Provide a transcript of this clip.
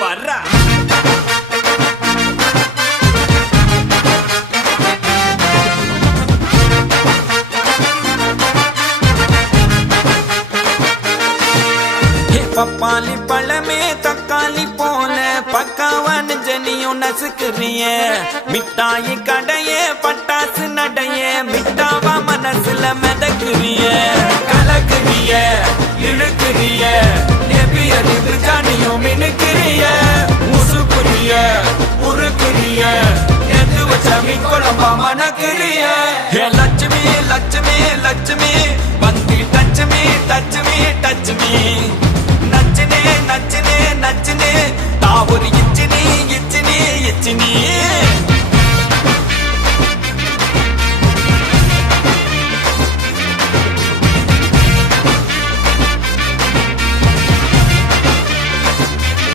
வர்றா பப்பாளி பழமே தக்காளி போல பக்காவான ஜனியும் நசுக்குறிய மிட்டாயி கடையே பட்டாசு நடைய மிட்டாவா மனசுல மிதக்குறிய கலக்குறிய இழுக்குறிய நெபியறிவு ஜானியும் மினுக்குறிய முசுக்குறிய உருக்குறிய எது வச்ச மீன் குழம்பா மணக்குறிய லட்சுமி லட்சுமி லட்சுமி வந்து டச்சுமி டச்சுமி டச்சுமி நச்சினே நச்சினே நச்சினே தாவூர் இச்சினி இச்சினி இச்சினி